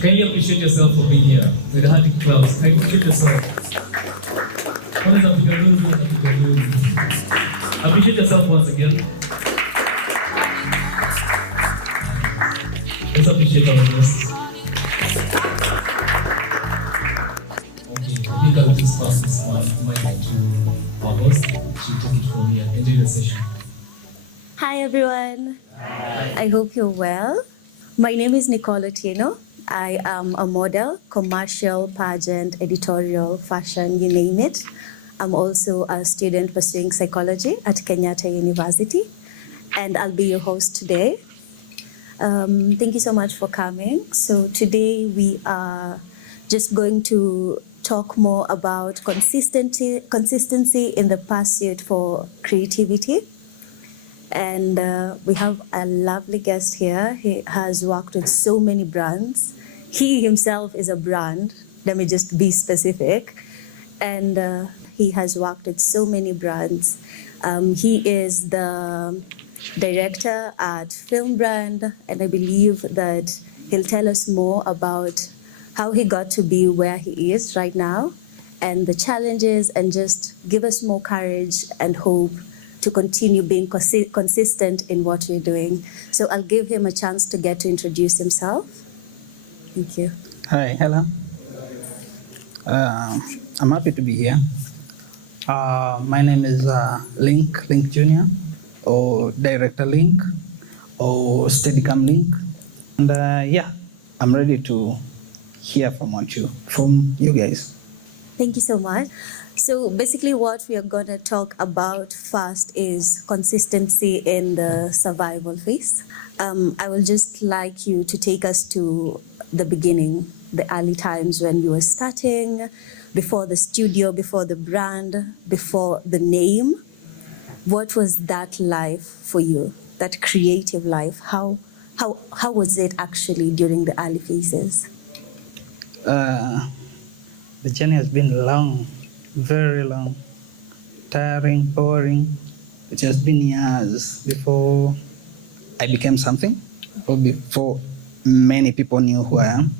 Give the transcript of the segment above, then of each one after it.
Can you appreciate yourself for being here? With a hearty applause. Can you appreciate yourself? Appreciate yourself once again. Let's appreciate our guests. Okay, I think I'll just pass this mic to our host. She'll take it from here. Enjoy the session. Hi everyone. Hi. I hope you're well. My name is Nicole Tieno. I am a model, commercial, pageant, editorial, fashion, you name it. I'm also a student pursuing psychology at Kenyatta University, and I'll be your host today. Thank you so much for coming. So today we are just going to talk more about consistency in the pursuit for creativity. And we have a lovely guest here. He has worked with so many brands. He himself is a brand. Let me just be specific. And he has worked with so many brands. He is the director at Film Brand, and I believe that he'll tell us more about how he got to be where he is right now and the challenges, and just give us more courage and hope to continue being consistent in what we're doing. So I'll give him a chance to get to introduce himself. Thank you. Hi, hello. I'm happy to be here. My name is Lynk Jr, or Director Lynk, or Steadicam Lynk. And yeah, I'm ready to hear from you guys. Thank you so much. So basically what we are going to talk about first is consistency in the survival phase. I will just like you to take us to the beginning, the early times when you were starting, before the studio, before the brand, before the name. What was that life for you, that creative life? How was it actually during the early phases? The journey has been long, very long, tiring, boring. It has been years before I became something, or before many people knew who I am.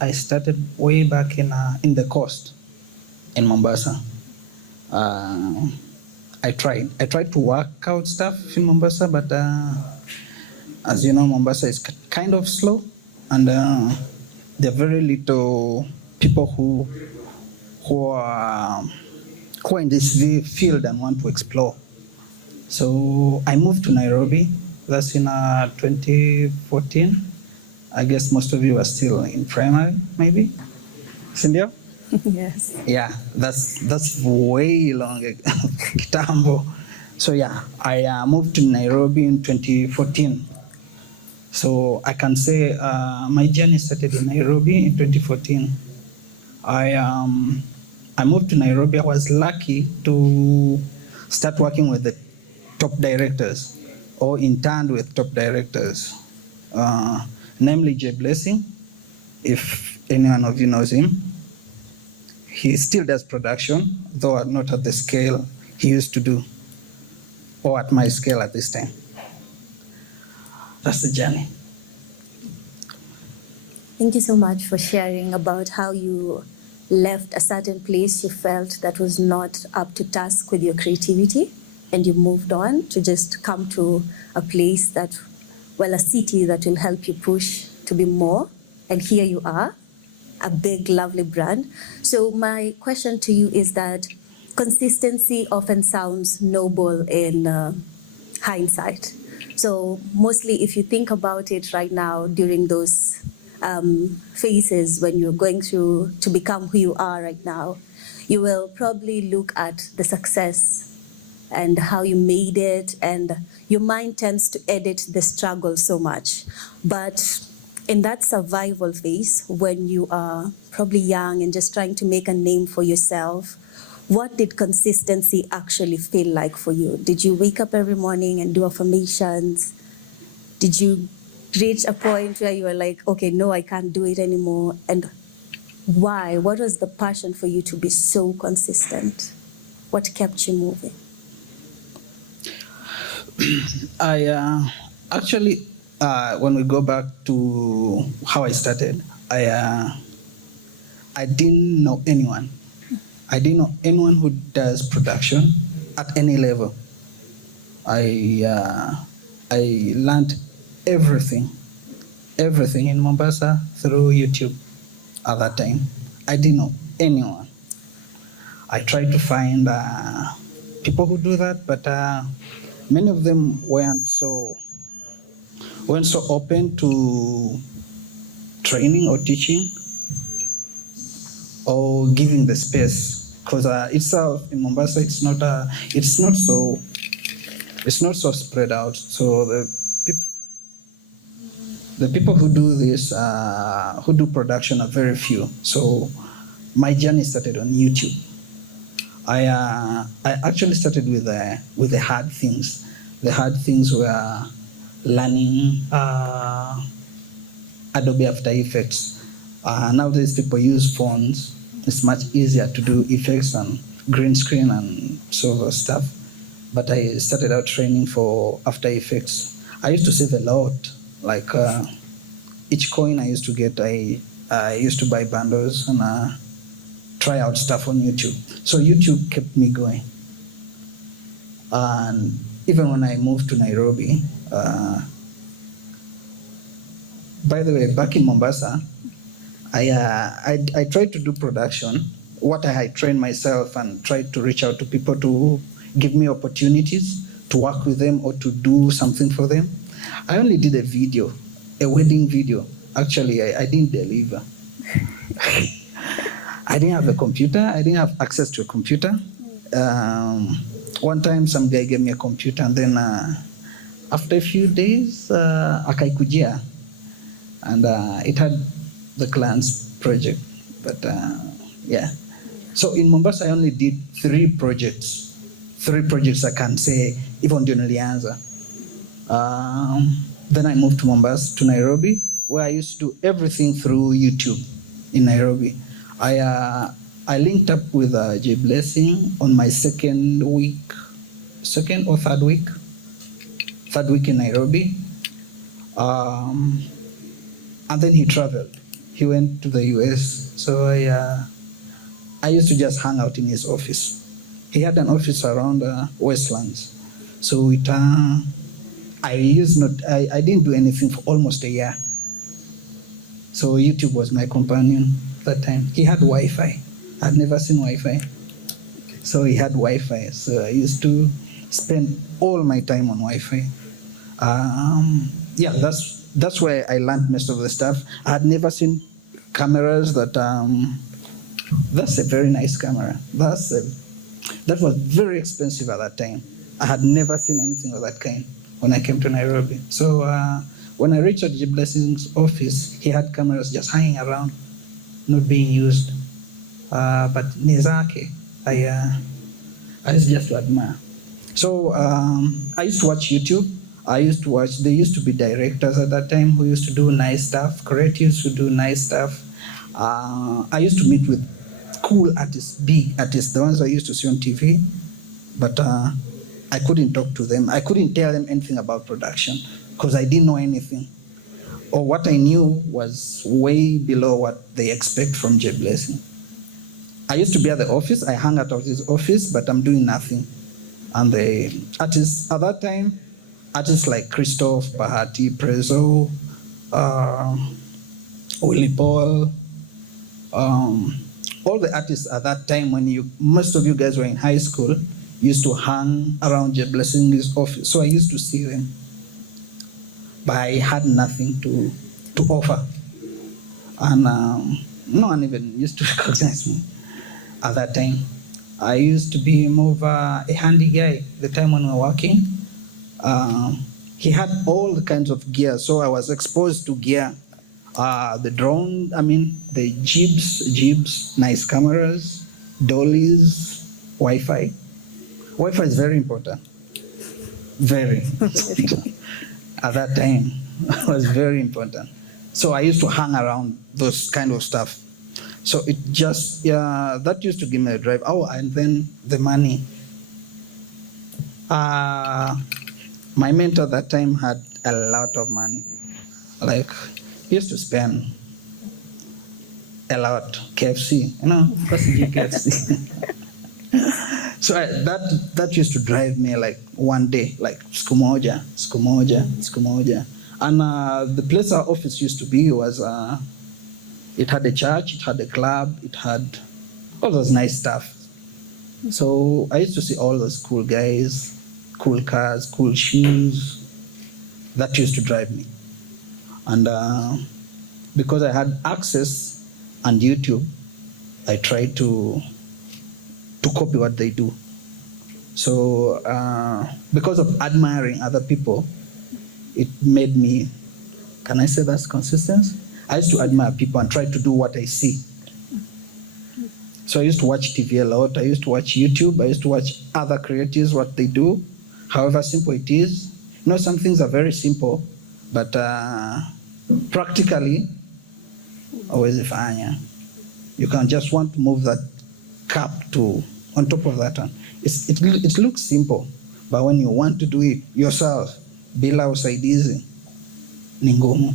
I started way back in the coast, in Mombasa. I tried to work out stuff in Mombasa, but as you know, Mombasa is kind of slow, and there are very little people who are in this field and want to explore. So I moved to Nairobi. That's in 2014. I guess most of you are still in primary, maybe. Cindy? Yes. Yeah, that's way long kitambo. So yeah, I moved to Nairobi in 2014. So I can say my journey started in Nairobi in 2014. I moved to Nairobi. I was lucky to start working with the top directors, or interned with top directors, namely Jay Blessing, if anyone of you knows him. He still does production, though not at the scale he used to do, or at my scale at this time. That's the journey. Thank you so much for sharing about how you left a certain place you felt that was not up to task with your creativity, and you moved on to just come to a place that, well, a city that will help you push to be more. And here you are, a big, lovely brand. So my question to you is that consistency often sounds noble in hindsight. So mostly if you think about it right now during those phases when you're going through to become who you are right now, you will probably look at the success and how you made it, and your mind tends to edit the struggle so much. But in that survival phase, when you are probably young and just trying to make a name for yourself, what did consistency actually feel like for you? Did you wake up every morning and do affirmations? Did you reach a point where you were like, okay, no, I can't do it anymore? And why? What was the passion for you to be so consistent? What kept you moving? I actually, when we go back to how I started, I didn't know anyone. I didn't know anyone who does production at any level. I learned everything in Mombasa through YouTube at that time. I didn't know anyone. I tried to find people who do that, but many of them weren't so open to training or teaching or giving the space, because itself in Mombasa it's not so spread out. So the people who do this, who do production, are very few. So my journey started on YouTube. I actually started with the hard things. The hard things were learning Adobe After Effects. Nowadays people use phones. It's much easier to do effects and green screen and sort of stuff. But I started out training for After Effects. I used to save a lot. Like each coin I used to get, I used to buy bundles and try out stuff on YouTube. So YouTube kept me going. And even when I moved to Nairobi, by the way, back in Mombasa, I tried to do production. What I had trained myself and tried to reach out to people to give me opportunities to work with them or to do something for them. I only did a wedding video. Actually, I didn't deliver. I didn't have a computer. I didn't have access to a computer. One time, some guy gave me a computer, and then after a few days, akaikujia, and it had the client's project. But yeah. So in Mombasa, I only did 3 projects. 3 projects I can say, even ndio nilianza. Then I moved to Nairobi, where I used to do everything through YouTube in Nairobi. I linked up with J Blessing on my second or third week in Nairobi. And then he traveled. He went to the US. So I used to just hang out in his office. He had an office around Westlands. So I didn't do anything for almost a year. So YouTube was my companion that time. He had Wi-Fi. I'd never seen Wi-Fi. So he had Wi-Fi. So I used to spend all my time on Wi-Fi. Yeah, that's where I learned most of the stuff. I had never seen cameras that. That's a very nice camera. That was very expensive at that time. I had never seen anything of that kind when I came to Nairobi. So when I reached J Blessing's office, he had cameras just hanging around, not being used. But nizake, I used just to admire. So I used to watch YouTube. There used to be directors at that time who used to do nice stuff, creatives who do nice stuff. I used to meet with cool artists, big artists, the ones I used to see on TV, but I couldn't talk to them. I couldn't tell them anything about production because I didn't know anything. Or what I knew was way below what they expect from J Blessing. I used to be at the office. I hung out of his office, but I'm doing nothing. And the artists at that time, artists like Christoph, Bahati, Prezo, Willie Paul, all the artists at that time, most of you guys were in high school, used to hang around J Blessing's office. So I used to see them, but I had nothing to offer. And no one even used to recognize me at that time. I used to be more of a handy guy the time when we were working. He had all the kinds of gear, so I was exposed to gear. The drone, the jibs, nice cameras, dollies, Wi-Fi. Wi-Fi is very important. Very. At that time, it was very important. So I used to hang around those kind of stuff. So it just, that used to give me a drive. Oh, and then the money. My mentor at that time had a lot of money. Like, he used to spend a lot. KFC, because KFC. So that used to drive me like one day, like siku moja. And the place our office used to be was, it had a church, it had a club, it had all those nice stuff. So I used to see all those cool guys, cool cars, cool shoes. That used to drive me. And because I had access and YouTube, I tried to copy what they do. So because of admiring other people, it made me, can I say that's consistency? I used to admire people and try to do what I see. So I used to watch TV a lot. I used to watch YouTube. I used to watch other creatives, what they do, however simple it is. Some things are very simple, but practically, always fanya. You can just want to move that cup to on top of that one. It looks simple, but when you want to do it yourself, bila usaidizi, ni ngumu.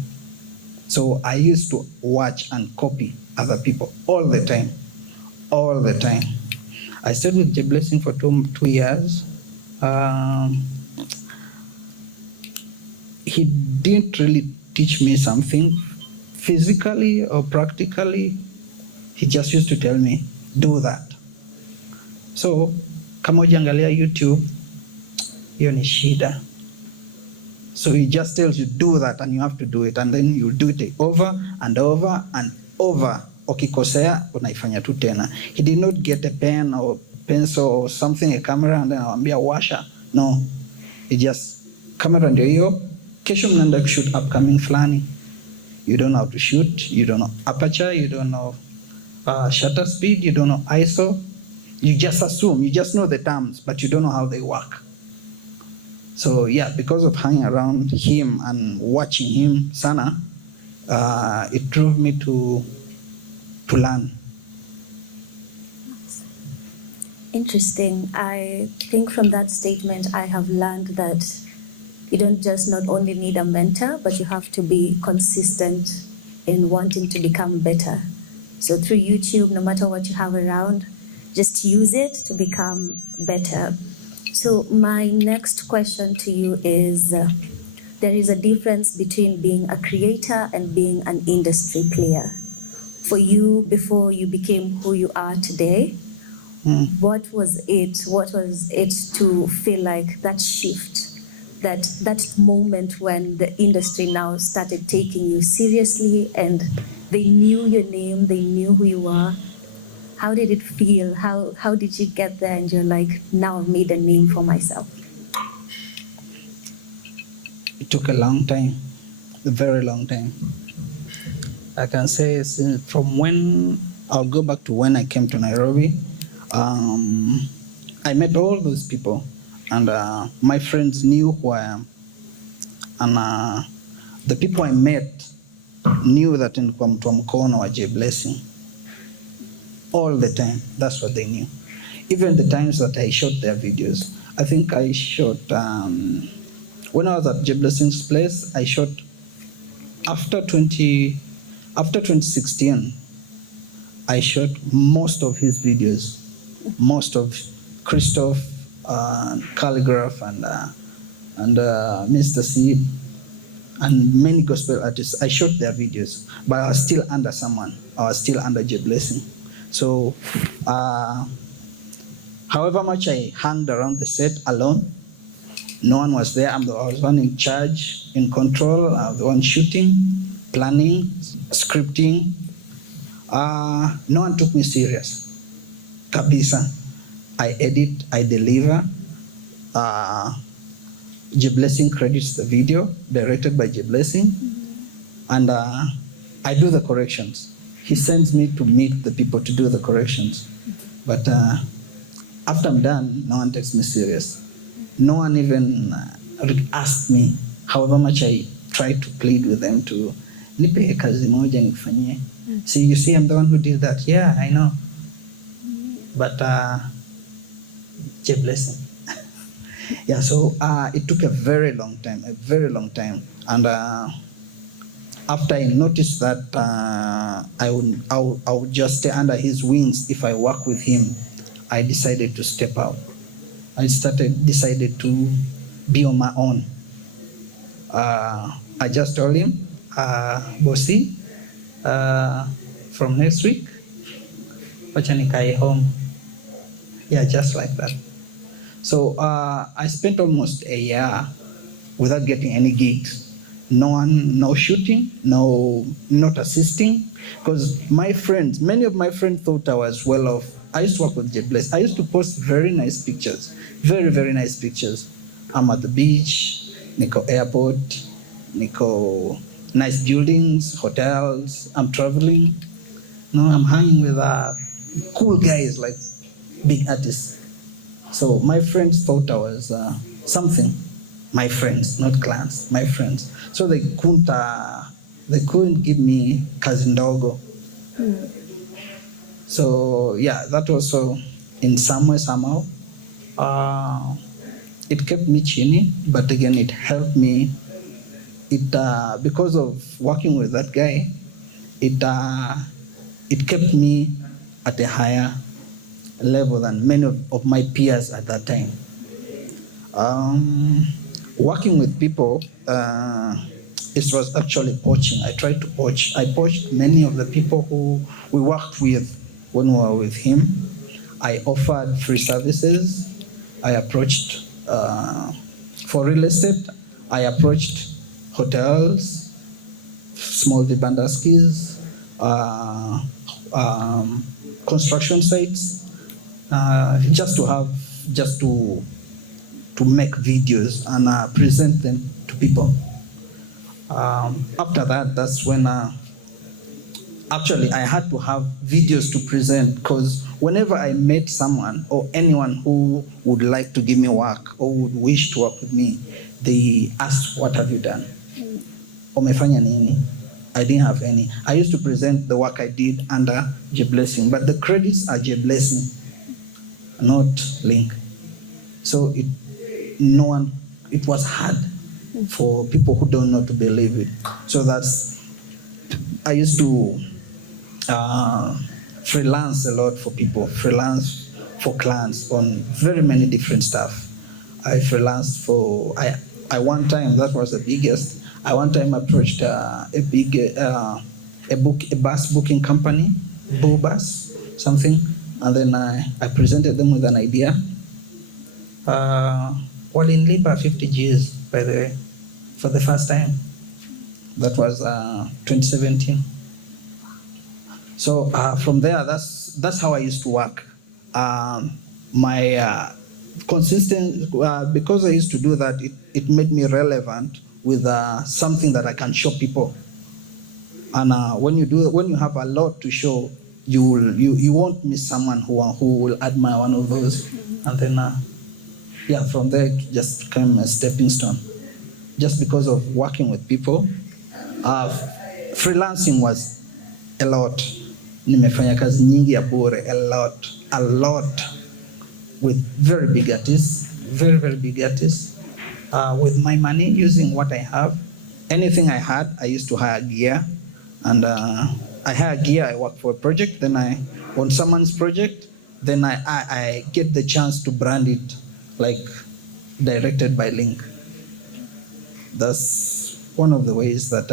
So I used to watch and copy other people all the time. I stayed with J Blessing for 2 years. He didn't really teach me something physically or practically. He just used to tell me, do that. So kama ujiangalia YouTube, hiyo ni shida. So he just tells you, do that, and you have to do it, and then you do it over and over and over. Ukikosea unaifanya tu tena. He did not get a pen or pencil or something, a camera, and then anambia washa. No, he just, camera ndio hiyo, kesho mnaenda kushoot upcoming fulani. You don't know how to shoot, you don't know aperture, you don't know shutter speed, you don't know ISO. You just assume, you just know the terms, but you don't know how they work. So yeah, because of hanging around him and watching him sana, it drove me to learn. Interesting. I think from that statement, I have learned that you don't just not only need a mentor, but you have to be consistent in wanting to become better. So through YouTube, no matter what you have around, just use it to become better. So my next question to you is, there is a difference between being a creator and being an industry player. For you, before you became who you are today, what was it to feel like that shift, that moment when the industry now started taking you seriously and they knew your name, they knew who you are? How did it feel? How did you get there and you're like, now I've made a name for myself? It took a long time, a very long time. I can say from when, I'll go back to when I came to Nairobi. I met all those people, and my friends knew who I am. And the people I met knew that nilikuwa mtu wa mkono wa J Blessing. All the time, that's what they knew. Even the times that I shot their videos. I think I shot, when I was at J Blessing's place, I shot after 2016, I shot most of his videos, most of Christoph, Calligraph, and Mr. C, and many gospel artists. I shot their videos, but I was still under someone. I was still under J Blessing. So, however much I hung around the set alone, no one was there. I was one in charge, in control. I was the one shooting, planning, scripting. No one took me serious. Kabisa. I edit, I deliver. J Blessing credits the video, directed by J Blessing. And I do the corrections. He sends me to meet the people to do the corrections. But after I'm done, no one takes me serious. No one even asked me, however much I tried to plead with them to, nipe kazi moja nikufanyie. See, you see, I'm the one who did that. Yeah, I know. But J Blessing. Yeah, so it took a very long time. And after I noticed that I would just stay under his wings if I work with him, I decided to step out. I decided to be on my own. I just told him, bossy, from next week, wacha nikae home. Yeah, just like that. So I spent almost a year without getting any gigs. No shooting, not assisting, because many of my friends thought I was well off. I used to work with Bless. I used to post very nice pictures, very, very nice pictures. I'm at the beach, Nico Airport, Nico nice buildings, hotels. I'm traveling. I'm hanging with cool guys, like big artists. So my friends thought I was something. My friends, not clans, my friends. So they couldn't give me kazi ndogo. So yeah, that also in some way, somehow, it kept me chini, but again, it helped me. Because of working with that guy, it kept me at a higher level than many of my peers at that time. Working with people, it was actually poaching. I tried to poach. I poached many of the people who we worked with when we were with him. I offered free services. I approached for real estate. I approached hotels, small vibandaskis, construction sites, just to make videos and present them to people. After that, that's when actually I had to have videos to present, because whenever I met someone or anyone who would like to give me work or would wish to work with me, they asked, "What have you done?" Umefanya nini? I didn't have any. I used to present the work I did under J Blessing, but the credits are J Blessing, not Lynk. So it was hard for people who don't know to believe it. So I used to freelance a lot for people, freelance for clients on very many different stuff. I freelanced I one time, that was the biggest. I one time approached a bus booking company, Bus, something, and then I presented them with an idea. Walinilipa 50 Gs, by the way, for the first time. That was 2017. So from there, that's how I used to work. My consistent, because I used to do that, it made me relevant with something that I can show people. And when you have a lot to show, you won't miss someone who will admire one of those. And then from there it just became a stepping stone. Just because of working with people, freelancing was a lot. Nimefanya kazi nyingi ya bure, a lot with very big artists, very, very big artists. With my money, using what I have, anything I had, I used to hire gear, and I hire gear. I work for a project, then on someone's project, then I get the chance to brand it, like directed by Lynk. That's one of the ways that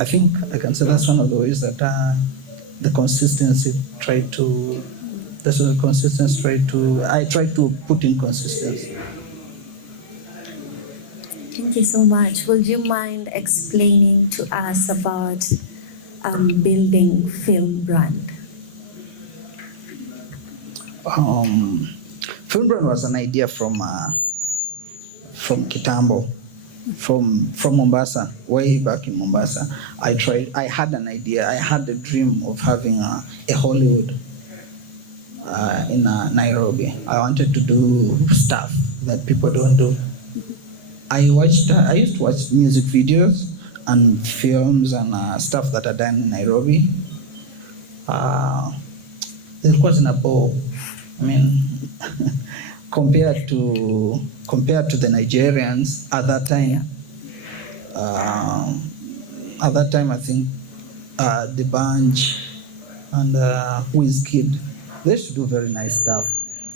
I think I can say that's one of the ways that I try to put in consistency. Thank you so much. Would you mind explaining to us about building film brand? Film brand was an idea from Kitambo, from Mombasa, way back in Mombasa. I had an idea. I had a dream of having a Hollywood in Nairobi. I wanted to do stuff that people don't do. I used to watch music videos and films and stuff that are done in Nairobi. Zilikuwa zinabo. I mean, compared to the Nigerians at that time, At that time, I think The Bunch and Wizkid, they used to do very nice stuff.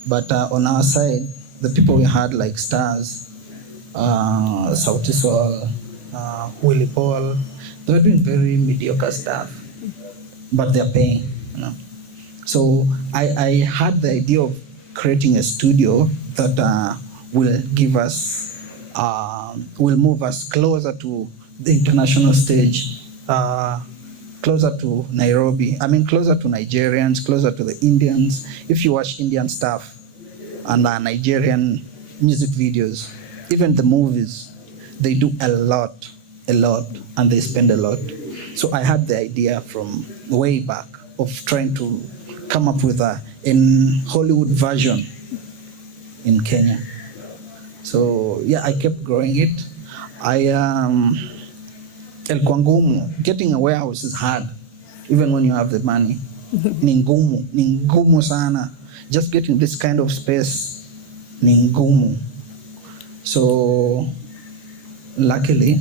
But on our side, the people we had like stars, Sauti Sol, Willie Paul, they were doing very mediocre stuff, but they're paying, you know. So I had the idea of creating a studio that will give us, will move us closer to the international stage, closer to Nairobi. I mean, closer to Nigerians, closer to the Indians. If you watch Indian stuff and Nigerian music videos, even the movies, they do a lot, and they spend a lot. So I had the idea from way back of trying to come up with a Hollywood version in Kenya. So yeah, I kept growing it. Ilikuwa ngumu. Getting a warehouse is hard, even when you have the money. Ni ngumu sana. Just getting this kind of space, ni ngumu. So luckily,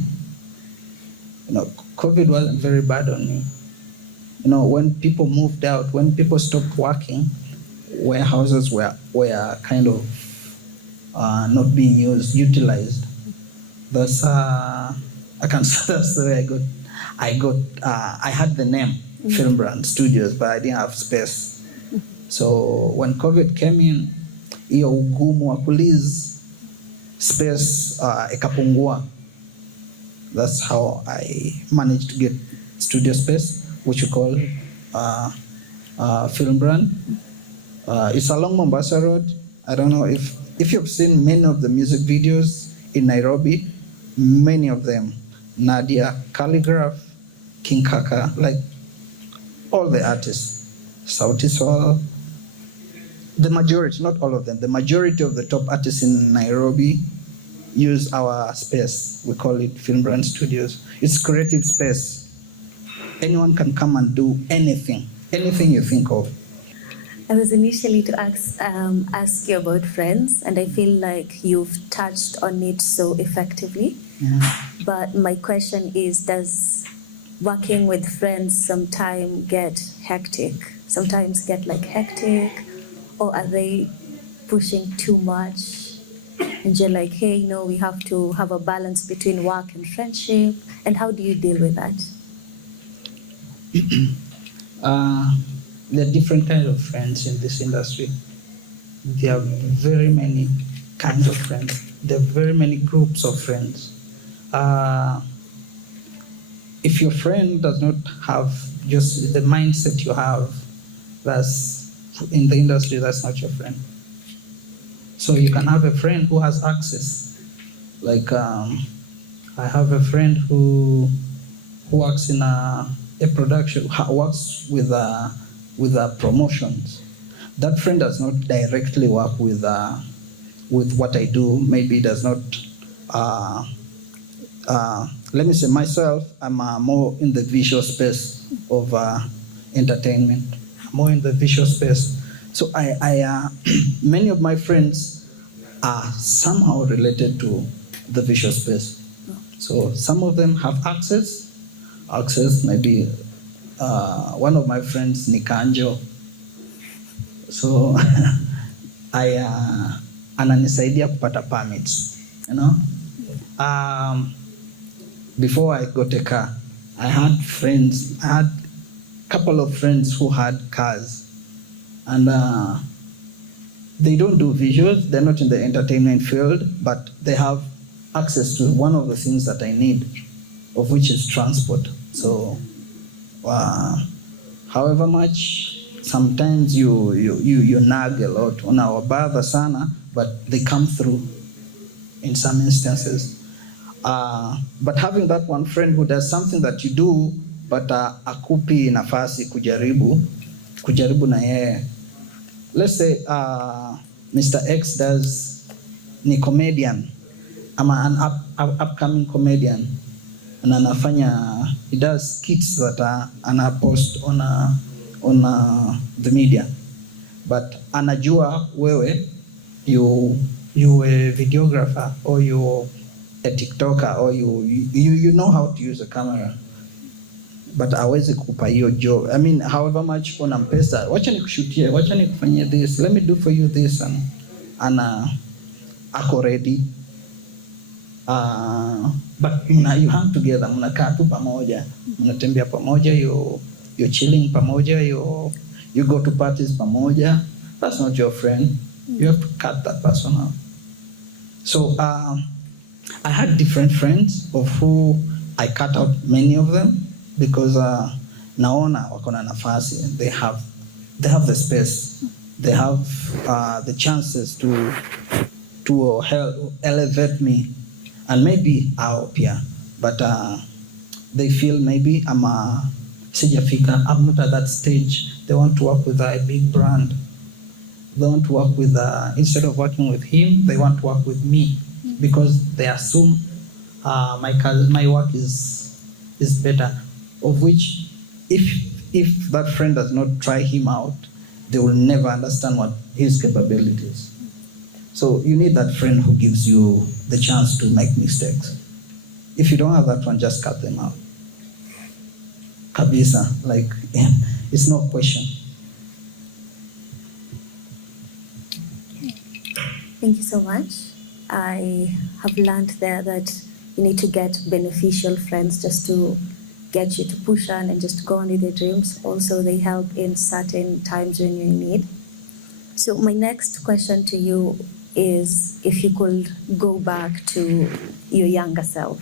COVID wasn't very bad on me. When people moved out, when people stopped working, warehouses were kind of not being utilized. That's that's the way I had the name Film Brand Studios, but I didn't have space. So when COVID came in, hiyo ugumu wa kulease space ikapungua. That's how I managed to get studio space, which we call Film Brand. It's along Mombasa Road. I don't know if you've seen many of the music videos in Nairobi, many of them, Nadia, Calligraph, King Kaka, like all the artists, Sauti Sol, the majority, not all of them, the majority of the top artists in Nairobi use our space. We call it Film Brand Studios. It's creative space. Anyone can come and do anything you think of. I was initially to ask you about friends, and I feel like you've touched on it so effectively. Yeah. But my question is, does working with friends sometimes get hectic? Or are they pushing too much? And you're like, hey, we have to have a balance between work and friendship. And how do you deal with that? There are different kinds of friends in this industry. There are very many kinds of friends. There are very many groups of friends. If your friend does not have just the mindset you have, that's in the industry, that's not your friend. So you can have a friend who has access. Like I have a friend who works in a production, works with promotions. That friend does not directly work with what I do. Maybe does not. Let me say myself, I'm more in the visual space of entertainment. More in the visual space. So I many of my friends are somehow related to the visual space. So some of them have access. Maybe one of my friends, Nikanjo. So ananisaidia kupata permits, before I got a car, I had a couple of friends who had cars, and they don't do visuals, they're not in the entertainment field, but they have access to one of the things that I need, of which is transport. So however much, sometimes you nag a lot on our bother sana, but they come through in some instances. But having that one friend who does something that you do, but akupi nafasi kujaribu na yeye. Let's say Mr. X ni comedian, ama an upcoming comedian, and he does skits that anapost on the media, but anajua wewe you a videographer or you a TikToker or you know how to use a camera, but hawezi kupa hiyo job. I mean, however much unampesa, wacha nikushutie, wacha nikufanyie this, let me do for you this, and ako ready. But you hang together, mnakaa tu pamoja, mnatembea pamoja, you're chilling pamoja, you go to parties pamoja. That's not your friend. You have to cut that person out. So I had different friends of who I cut out many of them because naona wako na nafasi. They have the space. They have the chances to elevate me, and maybe I'll appear, but they feel maybe I'm sijafika. I'm not at that stage. They want to work with a big brand. They want to work with instead of working with him, they want to work with me because they assume my work is better. Of which, if that friend does not try him out, they will never understand what his capabilities. So you need that friend who gives you the chance to make mistakes. If you don't have that one, just cut them out. Kabisa, like it's no question. Thank you so much. I have learned there that you need to get beneficial friends just to get you to push on and just go on with your dreams. Also, they help in certain times when you're in need. So my next question to you is if you could go back to your younger self,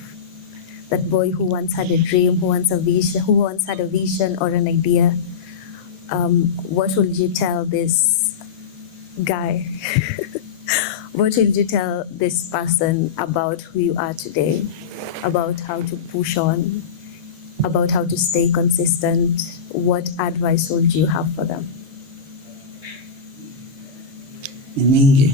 that boy who once had a dream, who once had a vision or an idea, what would you tell this guy? What will you tell this person about who you are today, about how to push on, about how to stay consistent? What advice would you have for them? Mingi.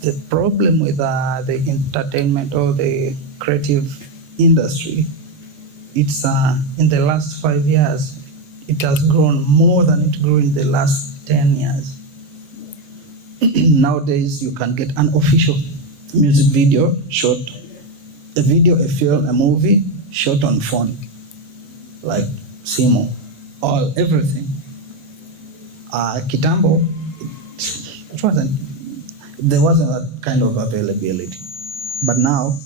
The problem with the entertainment or the creative industry, it's in the last 5 years, it has grown more than it grew in the last 10 years. Nowadays, you can get an official music video shot, a film, a movie shot on phone, like Simo, everything. Kitambo, there wasn't that kind of availability. But now,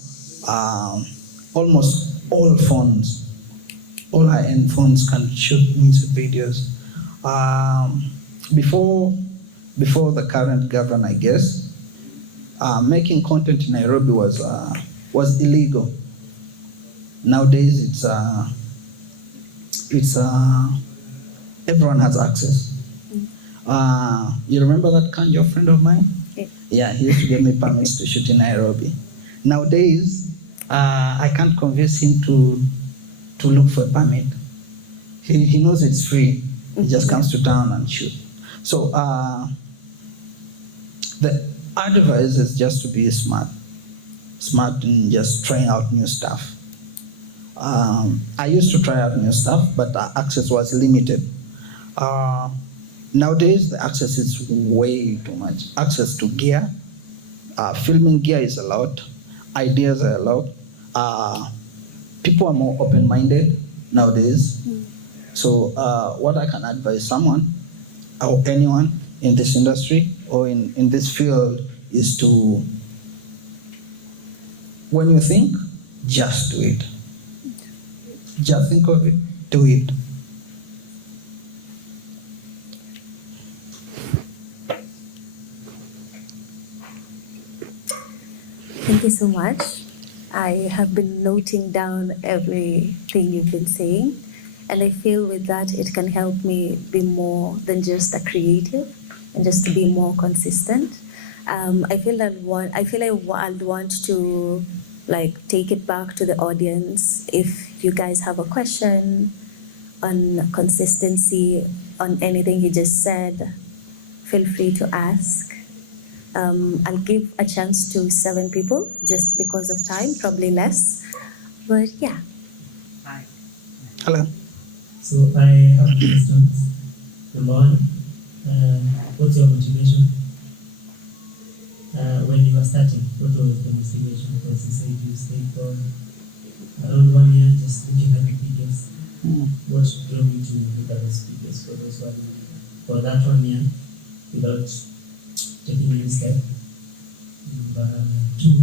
almost all phones, all high-end phones can shoot music videos. Before the current governor, I guess, making content in Nairobi was illegal. Nowadays, it's everyone has access. You remember that Kanjo friend of mine? Yeah, he used to give me permits to shoot in Nairobi. Nowadays, I can't convince him to look for a permit. He knows it's free. He just comes to town and shoot. So the advice is just to be smart in just trying out new stuff. I used to try out new stuff, but access was limited. Nowadays, the access is way too much. Access to gear, filming gear is allowed, ideas are allowed. People are more open-minded nowadays. So what I can advise someone or anyone in this industry or in this field is to, when you think, just do it. Just think of it, do it. Thank you so much. I have been noting down everything you've been saying, and I feel with that it can help me be more than just a creative and just to be more consistent. I feel I want to take it back to the audience. If you guys have a question on consistency, on anything he just said, feel free to ask. I'll give a chance to 7 people just because of time, probably less. But yeah. Hi. Hello. So I have questions. Number one, what's your motivation when you were starting, what was the motivation? Because you said you stayed for around 1 year just looking at the videos. What drove you to look at those videos for those 1 year? For that 1 year, without taking any step. Number 2,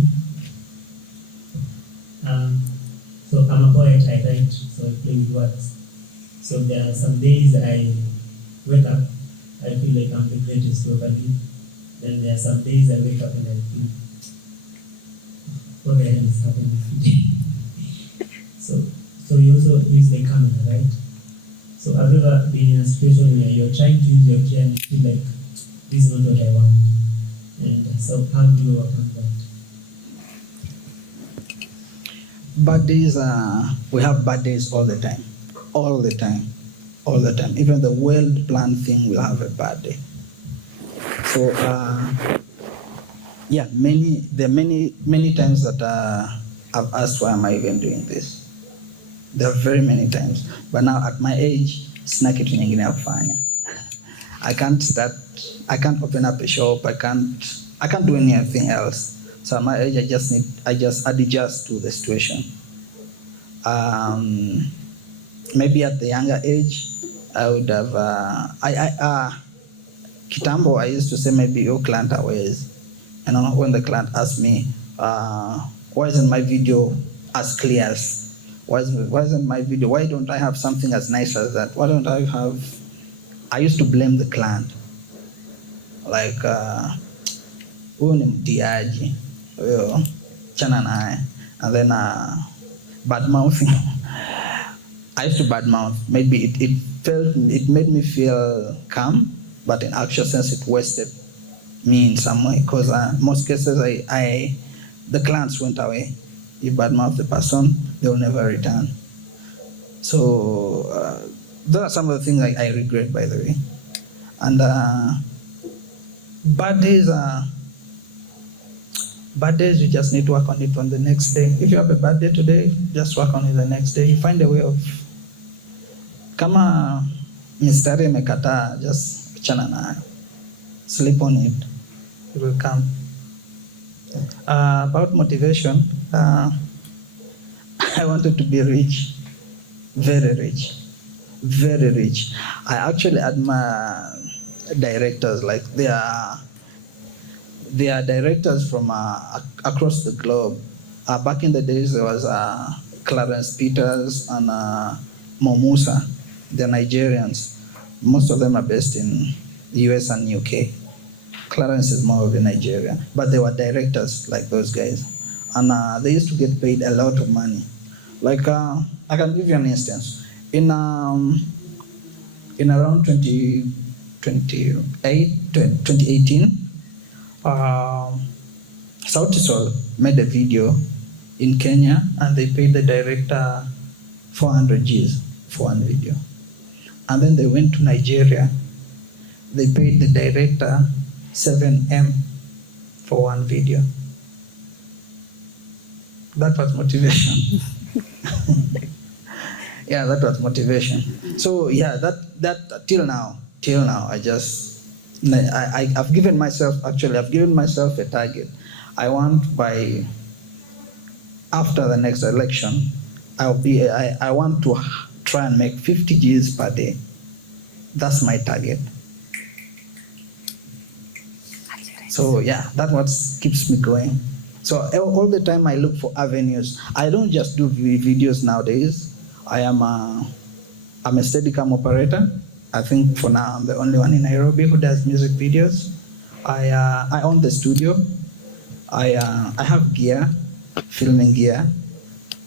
so I'm a poet, I write, so I play with words. So there are some days I wake up, I feel like I'm the greatest to ever live. Then there are some days I wake up and I feel, what the hell is happening today? So you also use the camera, right? So have you ever been in a situation where you're trying to use your chair and you feel like, this is not what I want? And so how do you overcome that? Bad days, we have bad days all the time. Even the well-planned thing will have a bad day. So, there are many times that I've asked, why am I even doing this? There are very many times. But now at my age, sina kitu nyingine ya kufanya. I can't open up a shop, I can't do anything else. So at my age, I just adjust to the situation. Maybe at the younger age, I would have, Kitambo, I used to say maybe your client always, when the client asked me, why isn't my video as clear as, why isn't my video, why don't I have something as nice as that? Why don't I have, I used to blame the client. Like, huyu ni mtiaji, chana naye, and then bad mouthing. I used to bad mouth. Maybe it made me feel calm, but in actual sense it wasted me in some way, because most cases the clients went away. You bad mouth the person, they will never return. So those are some of the things I regret, by the way. And bad days, you just need to work on it on the next day. If you have a bad day today, just work on it the next day. You find a way of, kama mistari imekataa, just chana nayo. Sleep on it. It will come. About motivation, I wanted to be rich. Very rich. Very rich. I actually admire directors, like they are directors from across the globe. Back in the days, there was Clarence Peters and Momusa. They're Nigerians. Most of them are based in the US and UK. Clarence is more of a Nigerian, but they were directors like those guys. And they used to get paid a lot of money. Like, I can give you an instance. In around 2018, Sauti Sol made a video in Kenya, and they paid the director 400 Gs for one video. And then they went to Nigeria. They paid the director 7M for one video. That was motivation. Yeah, that was motivation. So yeah, that till now, I've given myself a target. I want after the next election, I want to try and make 50 Gs per day. That's my target. So yeah, that's what keeps me going. So all the time I look for avenues. I don't just do videos nowadays. I'm a Steadicam operator. I think for now I'm the only one in Nairobi who does music videos. I own the studio. I have gear, filming gear.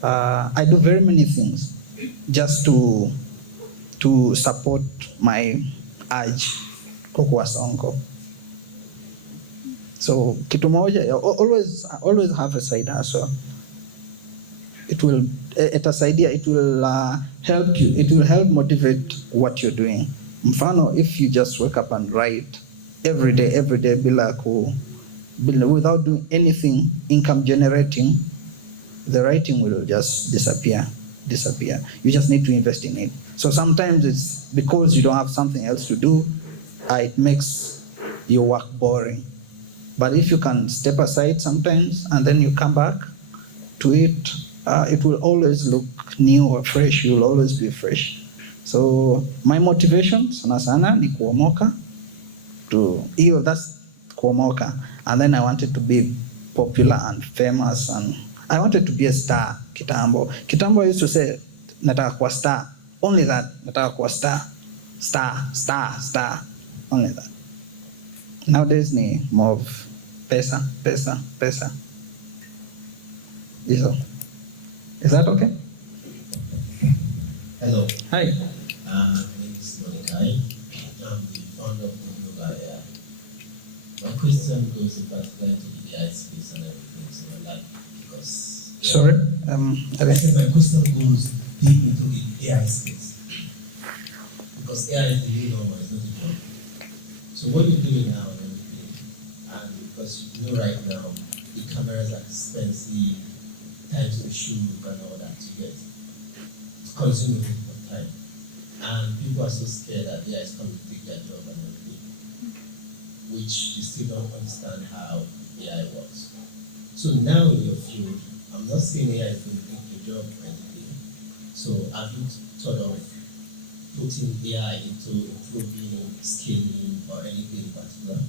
I do very many things just to support my urge kukuwa sonko. So kitu moja, always have a side hustle. It will help you. It will help motivate what you're doing. Mfano, if you just wake up and write every day, without doing anything income generating, the writing will just disappear. You just need to invest in it. So sometimes it's because you don't have something else to do, it makes your work boring. But if you can step aside sometimes and then you come back to it, it will always look new or fresh. You will always be fresh. So my motivation sana sana ni kuomoka to that's kuomoka, and then I wanted to be popular and famous, and I wanted to be a star. Kitambo I used to say nataka kuwa star, only that, nataka kuwa star, only that. Nowadays ni more of pesa. Is that okay? Hello. Hi. My name is Lynke. I'm the founder of the Global AI. My question goes in particular to the AI space and everything, so I like because. Sorry. I said my question goes deep into the AI space because AI is the new normal, it's not a job. So what you're doing now and everything, and because you know right now the cameras are expensive, time to shoot and all that, you get consuming of time. And people are so scared that AI is going to take their job and everything, which you still don't understand how AI works. So now in your field, I'm not saying AI is going to take your job or anything. So have you thought of putting AI into improving scaling or anything in particular?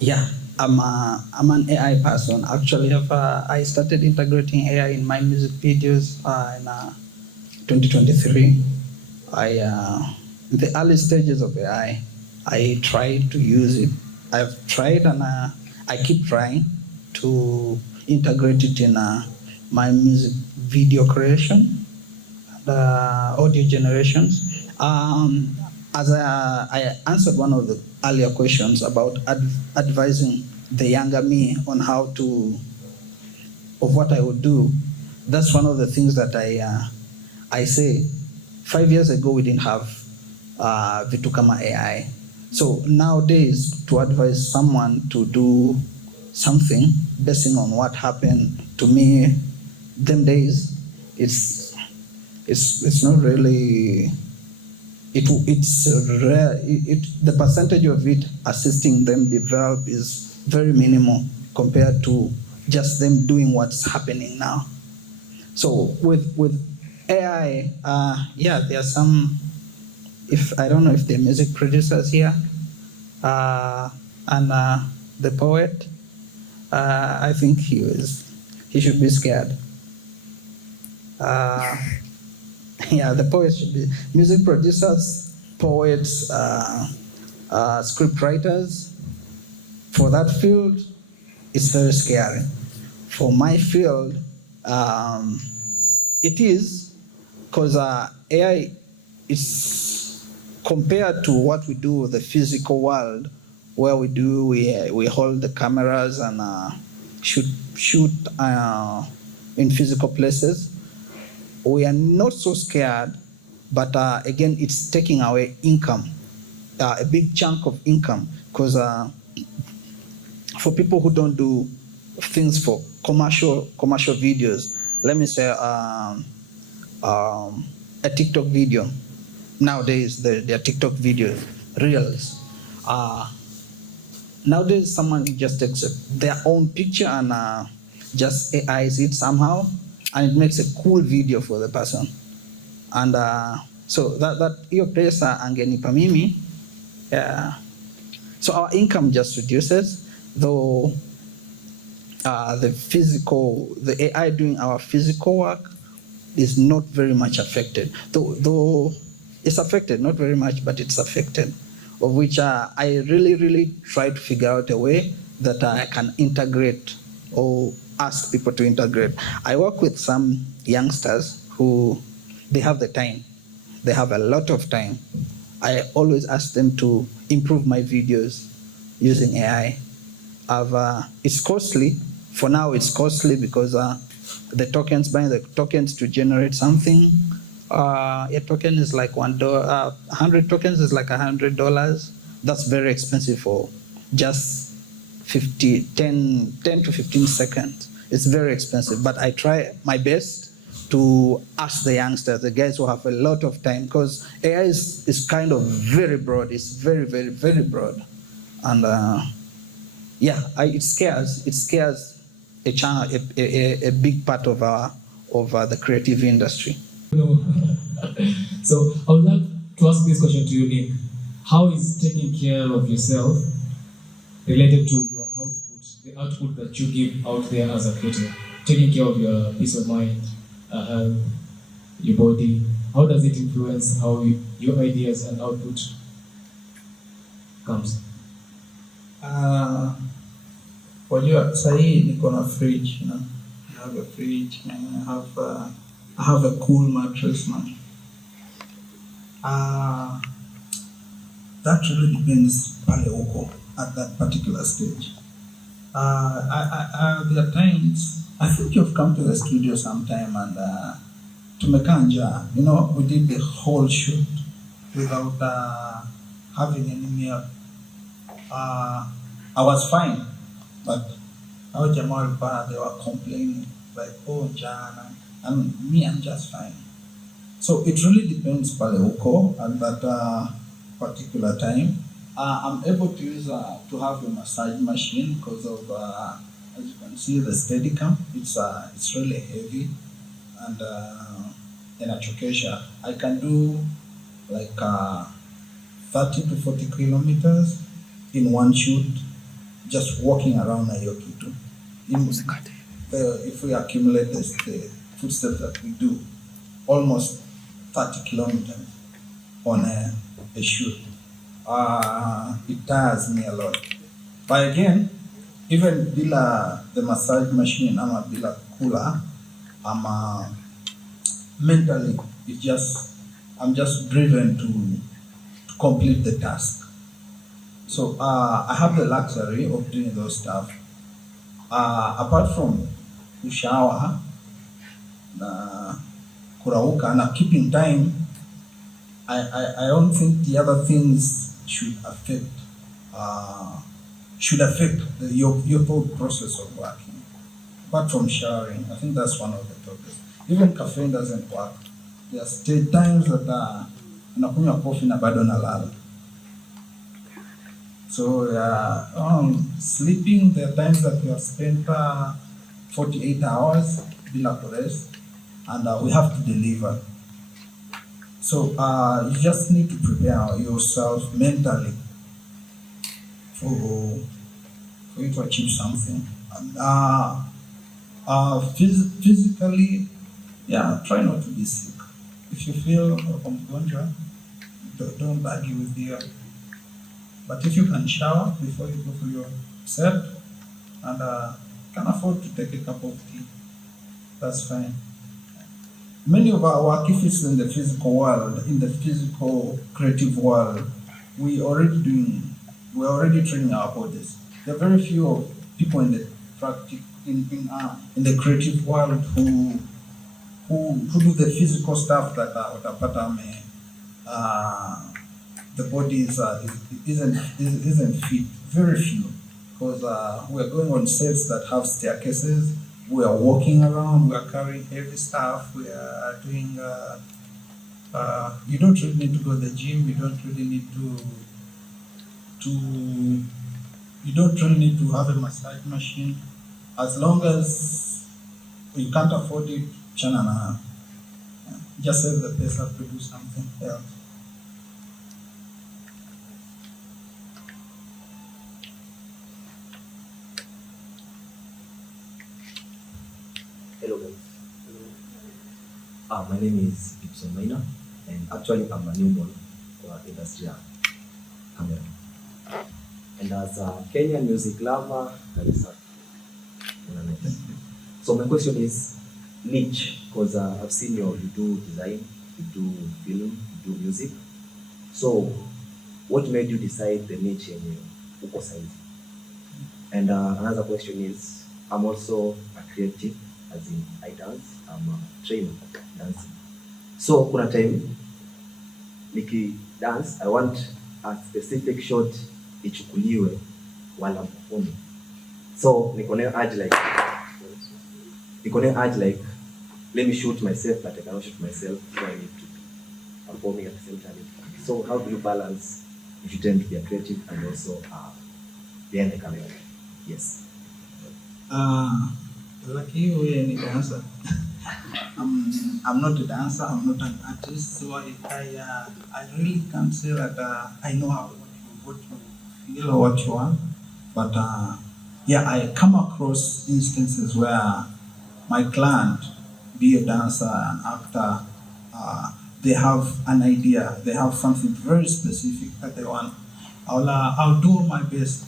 Yeah, I'm an AI person. Actually, I started integrating AI in my music videos in 2023. In the early stages of AI, I tried to use it. I've tried and I keep trying to integrate it in my music video creation and audio generations. As I answered one of the earlier questions about advising the younger me on how to, of what I would do, that's one of the things that I say. 5 years ago, we didn't have vitu kama AI. So nowadays, to advise someone to do something basing on what happened to me them days, it's not really. It's rare. The percentage of it assisting them develop is very minimal compared to just them doing what's happening now. So with AI, there are some. If I don't know if the music producers here, and the poet, I think he should be scared. Yeah, the poets should be music producers, poets, script writers. For that field, it's very scary. For my field, it is because AI is compared to what we do with the physical world, where we hold the cameras and shoot in physical places. We are not so scared, but again, it's taking away income, a big chunk of income, because for people who don't do things for commercial videos, let me say a TikTok video. Nowadays, there are TikTok videos, reels. Nowadays, someone just takes their own picture and just AIs it somehow, and it makes a cool video for the person. And so that hiyo pesa angenipa mimi, so our income just reduces, though the AI doing our physical work is not very much affected. Though it's affected, not very much, but it's affected, of which I really try to figure out a way that I can integrate or ask people to integrate. I work with some youngsters who they have the time. They have a lot of time. I always ask them to improve my videos using AI. It's costly. For now, it's costly because the tokens, buying the tokens to generate something, a token is like $1. 100 tokens is like $100. That's very expensive for just 10 to 15 seconds. It's very expensive, but I try my best to us, the youngsters, the guys who have a lot of time, because AI is kind of very broad. It's very, very, very broad. And it scares a big part of the creative industry. No. So I would like to ask this question to you, Lynk. How is taking care of yourself related to your output, the output that you give out there as a creator? Taking care of your peace of mind, health, your body. How does it influence how your ideas and output comes? Wajua sahii niko na fridge, you know. I have a fridge and I have a cool mattress, man. That really depends pale uko at that particular stage. There are times, I think you've come to the studio sometime and tumekanja, you know, we did the whole shoot without having any meal. I was fine, but our Jamal they were complaining like, oh Jana, and me, I'm just fine. So it really depends pale uko at that particular time. I'm able to use to have a massage machine because of as you can see the Steadicam. It's really heavy and in a chokesha I can do like 30 to 40 kilometers in one shoot, just walking around Nayoki too. If we accumulate the footsteps that we do, almost 30 kilometers on a shoot. It tires me a lot. But again, even bila the massage machine, ama bila kula, I'm mentally, I'm just driven to complete the task. So I have the luxury of doing those stuff. Apart from shower, kurauka, and keeping time, I don't think the other things should affect your thought process of working. Apart from showering, I think that's one of the topics. Even caffeine doesn't work. There are times that unakunywa coffee na bado nalala. So sleeping, there are times that we have spent 48 hours bila rest, and we have to deliver. So you just need to prepare yourself mentally for you to achieve something. Physically, try not to be sick. If you feel mgonjwa, don't argue with you. But if you can shower before you go for your set and can afford to take a cup of tea, that's fine. Many of our work, if it's in the physical world, in the physical creative world, we're already training our bodies. There are very few of people in the in the creative world who do the physical stuff that the body isn't fit. Very few, because we're going on sets that have staircases. We are walking around, we are carrying heavy stuff, we are doing, you don't really need to go to the gym, you don't really need to have a massage machine. As long as you can't afford it, chanana, just save the pesa to do something else. Hello guys. My name is Gibson Maina, and actually I'm a newborn for industry camera. And as a Kenyan music lover, so my question is niche, because I've seen you do design, you do film, you do music. So what made you decide the niche in uko size? And another question is, I'm also a creative, as in I dance, I'm a trainer dancing. So kuna time niki dance, I want a specific shot ichukuliwe while I'm performing. So niko na urge like let me shoot myself, but I cannot shoot myself, so I need to be performing at the same time. So how do you balance if you tend to be a creative and also behind the camera? Yes. Lucky way any dancer. I'm not a dancer. I'm not an artist, so I really can't say that I know what you feel or what you want. But yeah, I come across instances where my client, be a dancer, an actor, they have an idea, they have something very specific that they want. I'll do all my best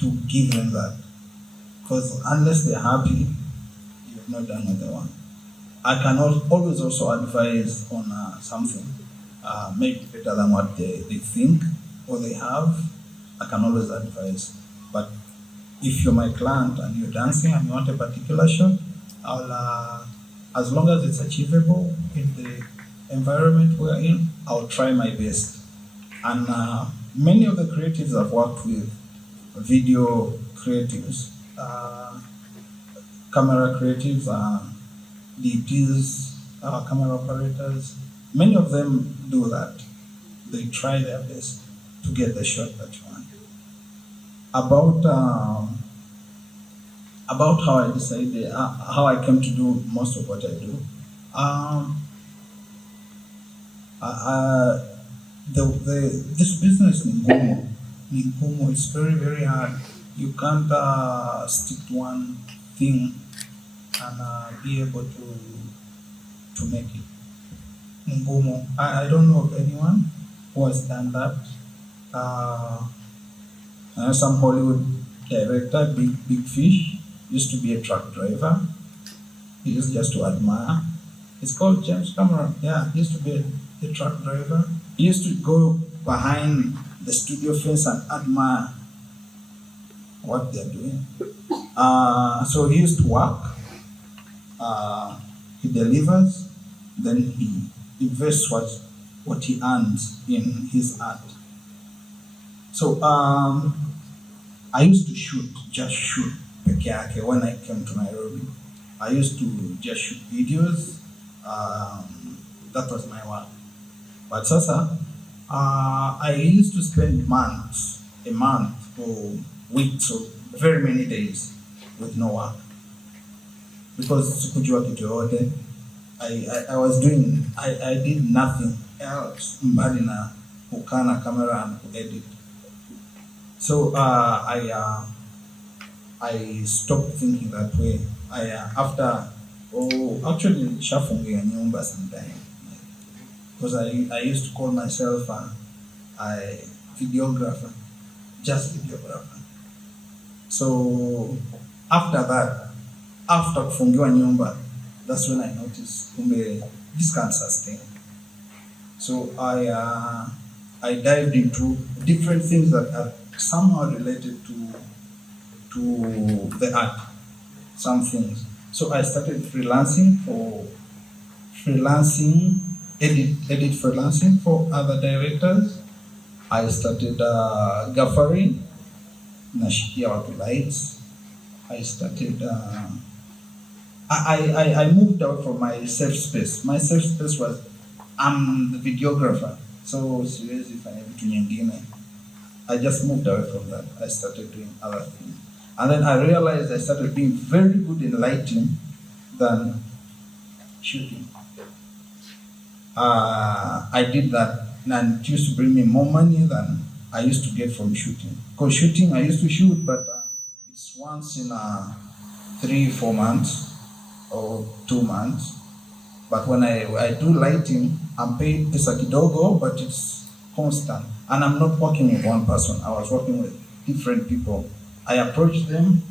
to give them that. Because unless they're happy, you've not done what they want. I can always also advise on something, maybe better than what they think or they have. I can always advise. But if you're my client and you're dancing and you want a particular shot, I'll, as long as it's achievable in the environment we're in, I'll try my best. And many of the creatives I've worked with, video creatives, camera creatives, DPs, camera operators, many of them do that. They try their best to get the shot that you want. About how I decided, how I came to do most of what I do. This business in Ngumu, it's very, very hard. You can't stick to one thing and be able to make it. Ngumu, I don't know of anyone who has done that. Some Hollywood director, Big Fish, used to be a truck driver. He used just to admire. It's called James Cameron. Yeah, he used to be a truck driver. He used to go behind the studio fence and admire what they're doing. So he used to work. He delivers, then he invests what he earns in his art. So I used to just shoot peke yake when I came to Nairobi. I used to just shoot videos. That was my work. But sasa, I used to spend a month or weeks or very many days with no work. Because sikujua kitu yote, I did nothing else mbali na kukaa na camera and edit. So I stopped thinking that way. Actually nishafungia nyumba sometime. Because I used to call myself a videographer, just videographer. So after that, after kufungiwa nyumba, that's when I noticed this can't sustain. So I dived into different things that are somehow related to the art, some things. So I started edit freelancing for other directors. I started gaffering, nashikia watu lights. I started, I moved out from my safe space. My safe space was, I'm the videographer. So siwezi fanya vitu nyingine. I just moved away from that. I started doing other things. And then I realized I started being very good in lighting than shooting. I did that, and it used to bring me more money than I used to get from shooting. Because shooting, I used to shoot, but it's once in 3-4 months or 2 months. But when I do lighting, I'm paid pesa kidogo, but it's constant. And I'm not working with one person. I was working with different people. I approached them.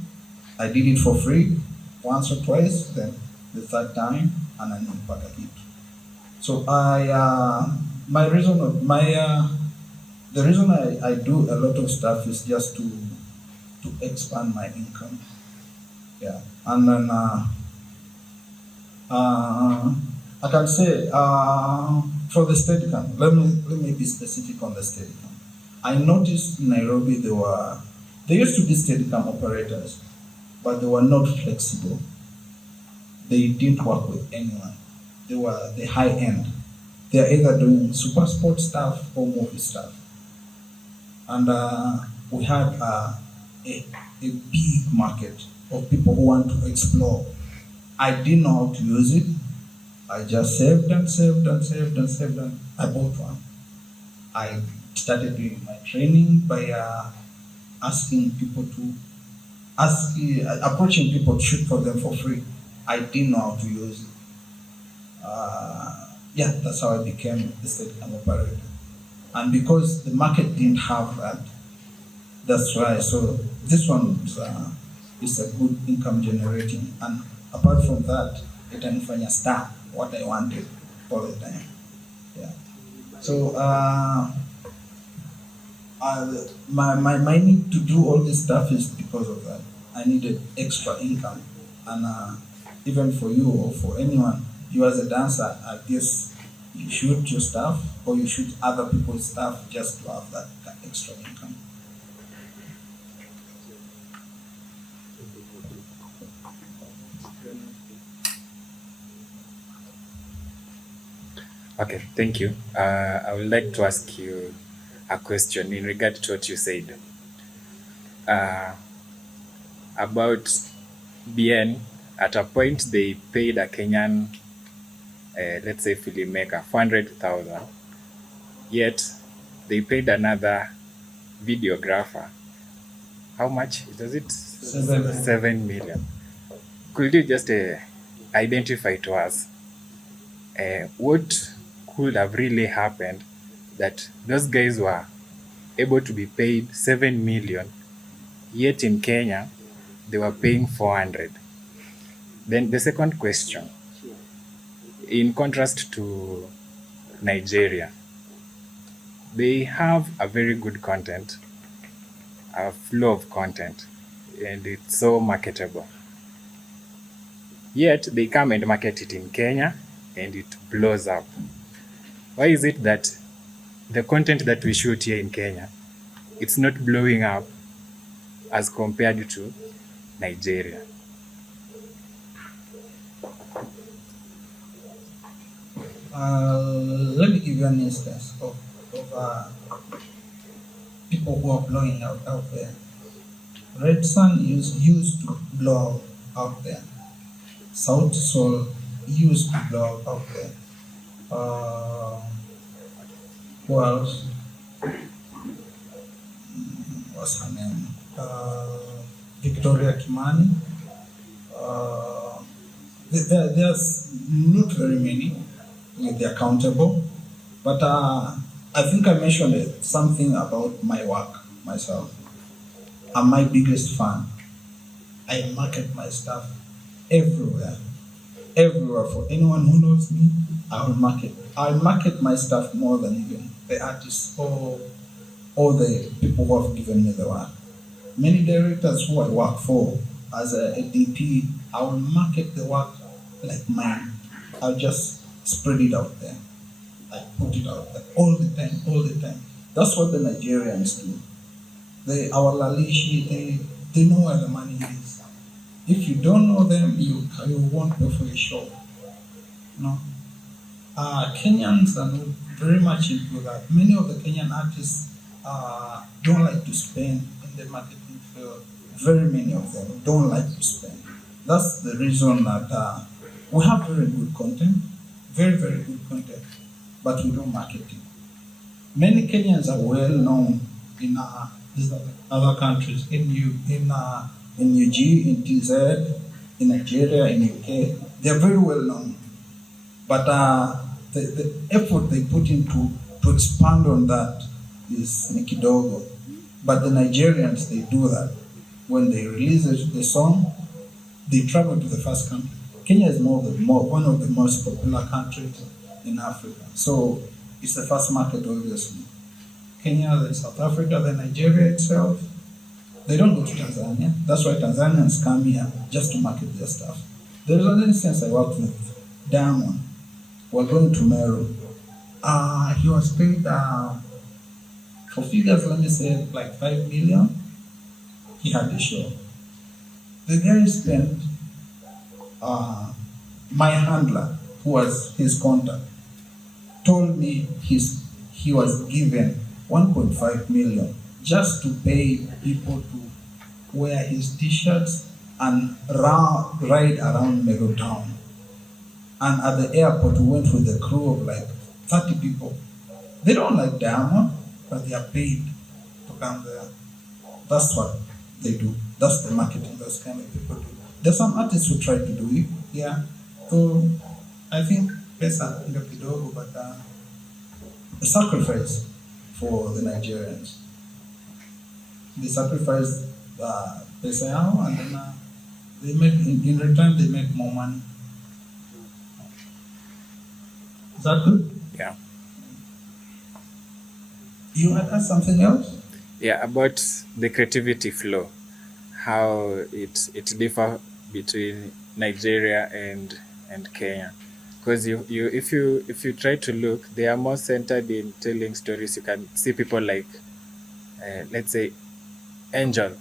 I did it for free once or twice. Then the third time, and I need back it. So the reason I do a lot of stuff is just to expand my income. Yeah, and then I can say for the Steadicam, let me be specific on the Steadicam. I noticed in Nairobi there used to be Steadicam operators, but they were not flexible. they didn't work with anyone. They were the high end. They're either doing super sport stuff or movie stuff. And we had a big market of people who want to explore. I didn't know how to use it. I just saved and saved and saved and saved, and I bought one. I started doing my training by approaching people to shoot for them for free. I didn't know how to use it. Yeah, that's how I became a steadicam operator. And because the market didn't have that, that's why. So this one is a good income generating. And apart from that, it can start what I wanted all the time. Yeah. So my need to do all this stuff is because of that. I needed extra income. And even for you or for anyone, you as a dancer, I guess you shoot your stuff or you shoot other people's stuff just to have that extra income. Okay, thank you. I would like to ask you a question in regard to what you said about BN. At a point, they paid a Kenyan, let's say, filmmaker 400,000. Yet they paid another videographer. How much? Was it 7 million? Could you just identify to us what could have really happened that those guys were able to be paid 7 million, yet in Kenya they were paying 400? Then the second question, in contrast to Nigeria, they have a very good content, a flow of content, and it's so marketable. Yet they come and market it in Kenya and it blows up. Why is it that the content that we shoot here in Kenya, it's not blowing up as compared to Nigeria? Let me give you an instance of people who are blowing out there. Red Sun used to blow out there. South Soul used to blow out there. Who else? What's her name? Victoria Kimani. There's not very many. They're countable, but I think I mentioned something about my work myself. I'm my biggest fan. I market my stuff everywhere. For anyone who knows me, I'll market my stuff more than even the artists or the people who have given me the work. Many directors who I work for as a DP, I will market the work like mine. I'll just spread it out there. I put it out there all the time. That's what the Nigerians do. Our Lalishi, they know where the money is. If you don't know them, you won't pay for a show. No. Kenyans are not very much into that. Many of the Kenyan artists don't like to spend in the marketing field. Very many of them don't like to spend. That's the reason that we have very good content. Very, very good content, but we don't market it. Many Kenyans are well known in other countries, in UG, in TZ, in Nigeria, in UK. They are very well known, but the effort they put into to expand on that is nikidogo. But the Nigerians, they do that. When they release the song, they travel to the first country. Kenya is one of the most popular countries in Africa. So it's the first market, obviously. Kenya, then South Africa, then Nigeria itself. They don't go to Tanzania. That's why Tanzanians come here just to market their stuff. There's an instance I worked with Diamond. We're going to Meru. He was paid for figures, let me say, like 5 million. He had a show. The guy spent my handler, who was his contact, told me he was given 1.5 million just to pay people to wear his t-shirts and ride around Meadowtown. And at the airport, we went with a crew of like 30 people. They don't like Diamond, but they are paid to come there. That's what they do. That's the marketing. That's kind of people do. There's some artists who try to do it. Yeah. So I think pesa ndio kidogo, but a sacrifice for the Nigerians. They sacrifice pesa yao, and then they make in return they make more money. Is that good? Yeah. You had asked something else? Yeah, about the creativity flow, how it differ between Nigeria and Kenya. Because if you try to look, they are more centered in telling stories. You can see people like, let's say, Angel.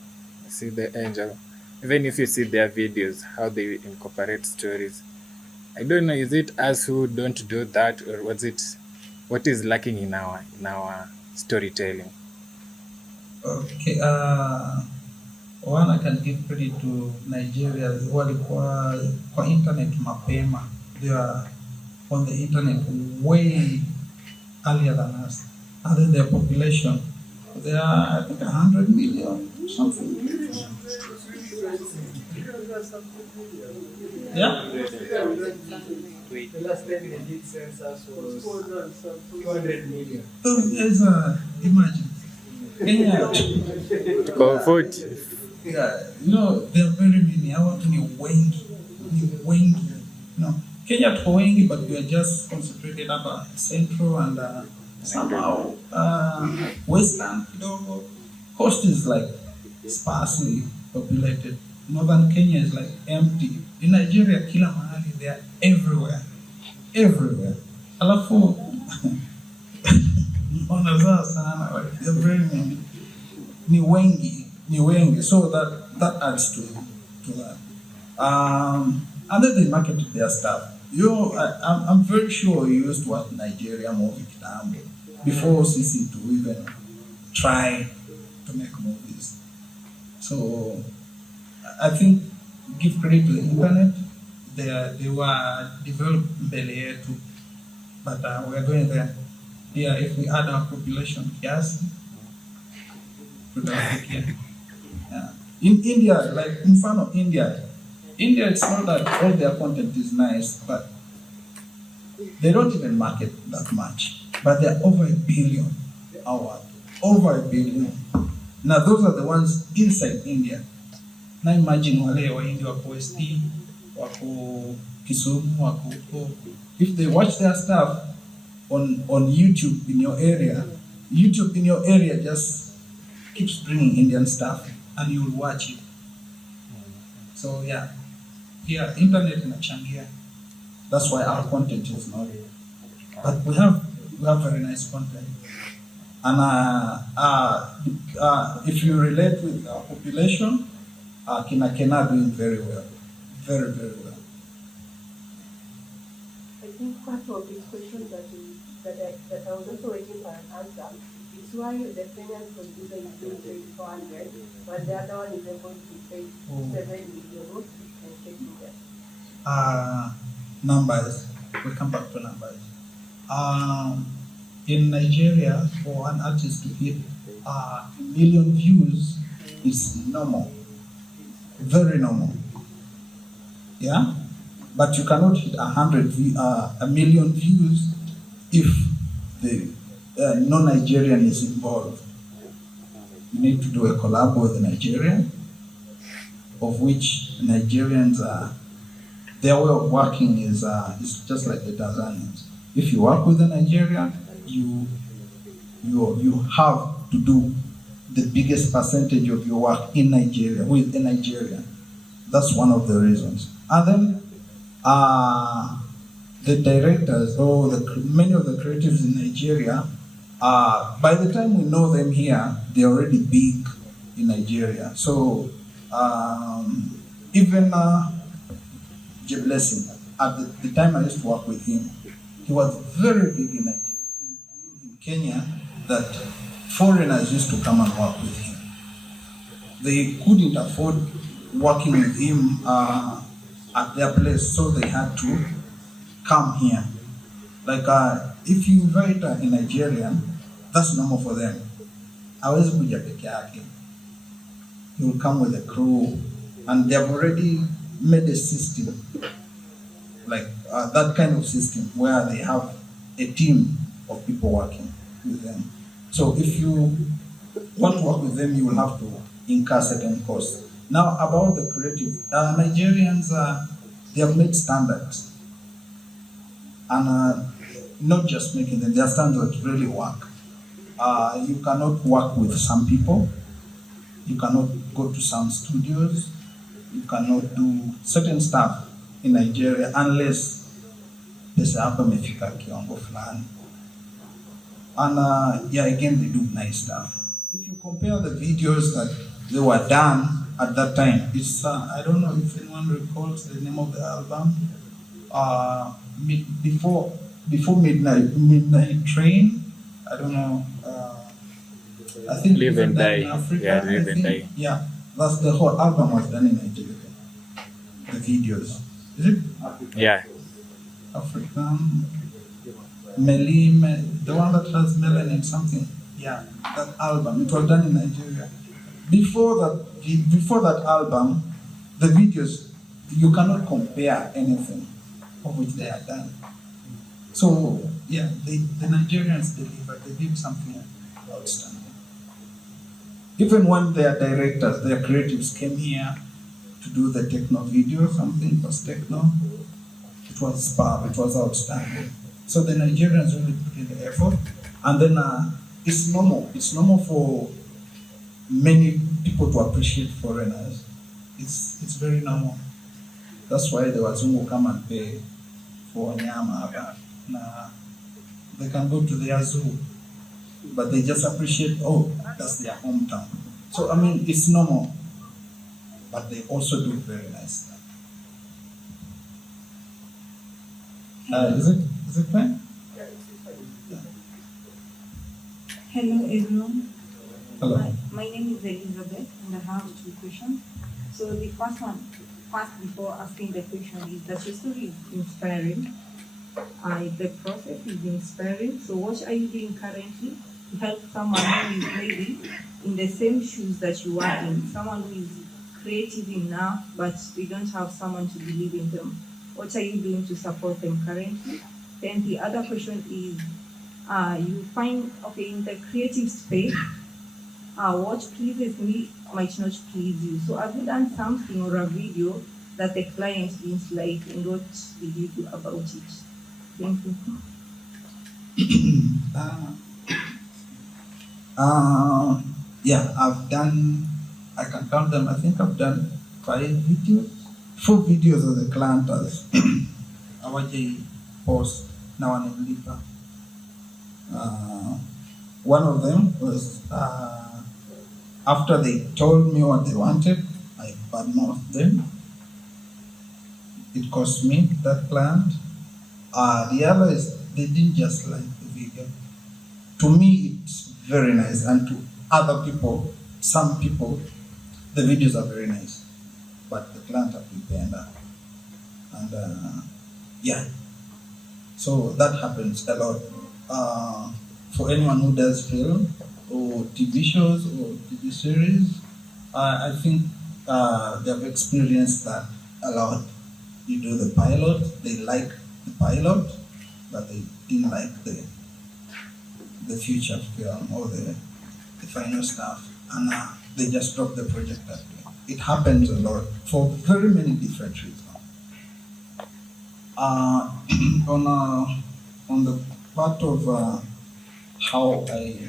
See the Angel. Even if you see their videos, how they incorporate stories. I don't know, is it us who don't do that, or what is lacking in our storytelling? Okay, one I can give credit to Nigeria, walikuwa kwa internet mapema. They are on the internet way earlier than us. And then their population, they are I think 100 million, something. Yeah? The last time they did census was 200 million. Imagine. Kenya. Comfort. Yeah, you know, there are very many. I want to know wengi. No, Kenya tuko wengi, but we are just concentrated about central and somehow western kidogo. Coast is like sparsely populated. Northern Kenya is like empty. In Nigeria, kila mahali, they are everywhere. Alafu wanazaa sana, like they're very many. Ni wengi. So that adds to that. And then they market their stuff. I'm very sure you used to watch Nigeria movie kitambo before CC to even try to make movies. So I think give credit to the internet. They were developed mbele yetu, but we are going there. Yeah, if we add our population, yes, yeah. In India, like in front of India, it's not that all their content is nice, but they don't even market that much. But they're over 1 billion hours, over 1 billion. Now those are the ones inside India. Now imagine wale wa India wako West, wako Kisumu, wako huko. If they watch their stuff on YouTube in your area, just keeps bringing Indian stuff and you will watch it. So yeah, internet inachangia. That's why our content is not. But we have very nice content. And if you relate with our population, Kena doing very well, very well. I think part of this question that I was also waiting for an answer is why the Kenyan producer is being paid 400, but the other one is able to pay 7 million. What is taking there? Numbers. We'll come back to numbers. In Nigeria, for an artist to hit 1 million views is normal, very normal. Yeah, but you cannot hit 1 million views if the non-Nigerian is involved. You need to do a collab with the Nigerian, of which Nigerians are. Their way of working is just like the Tanzanians. If you work with a Nigerian, you have to do the biggest percentage of your work in Nigeria with a Nigerian. That's one of the reasons. And then the directors or many of the creatives in Nigeria, by the time we know them here, they're already big in Nigeria. So even Blessing, at the time I used to work with him, he was very big in Nigeria, in Kenya, that foreigners used to come and work with him. They couldn't afford working with him at their place, so they had to come here. Like if you invite a Nigerian, that's normal for them. Hawezi kuja peke yake. He will come with a crew, and they have already made a system, like that kind of system where they have a team of people working with them. So if you want to work with them, you will have to incur certain costs. Now about the creative, Nigerians, they have made standards, and not just making them, their standards really work. You cannot work with some people, you cannot go to some studios, you cannot do certain stuff in Nigeria unless pesa hapa imefika kiwango fulani. And yeah, again, they do nice stuff. If you compare the videos that they were done at that time, it's I don't know if anyone recalls the name of the album. Before Midnight Train. I don't know. I think Live and Die. Africa, Yeah, Live and Die. Yeah, that's the whole album was done in Nigeria. The videos. Is it? Yeah. African. Melim, the one that has melanin something. Yeah, that album. It was done in Nigeria. Before that album, the videos, you cannot compare anything of which they are done. So yeah, the Nigerians delivered. They did something outstanding. Even when their directors, their creatives came here to do the techno video, something was techno, it was superb, it was outstanding. So the Nigerians really put in the effort, and then it's normal. It's normal for many people to appreciate foreigners. It's very normal. That's why the Wazungu come and pay for nyama. They can go to their zoo, but they just appreciate, oh, that's their hometown. So I mean, it's normal, but they also do very nice stuff. Is it fine? Hello everyone. Hello. My name is Elizabeth and I have 2 questions. So the first one, before asking the question, is that your story is inspiring. The process is inspiring. So what are you doing currently to help someone who is maybe in the same shoes that you are in, someone who is creative enough but they don't have someone to believe in them? What are you doing to support them currently? Then the other question is, you find, okay, in the creative space, what pleases me might not please you. So have you done something or a video that the client didn't like, and what did you do about it? Thank you. Yeah, I can count them. I think I've done 4 videos of the client as awaje post na wanilipa. One of them was after they told me what they wanted, I badmouthed them. It cost me that client. The other is they didn't just like the video. To me, it's very nice, and to other people, some people, the videos are very nice, but the client hakupenda. And yeah, so that happens a lot. For anyone who does film or TV shows or TV series, I think they've experienced that a lot. You do the pilot, they like the pilot, but they didn't like the future film or the final stuff, and they just drop the project that way. It happens a lot for very many different reasons. On the part of how I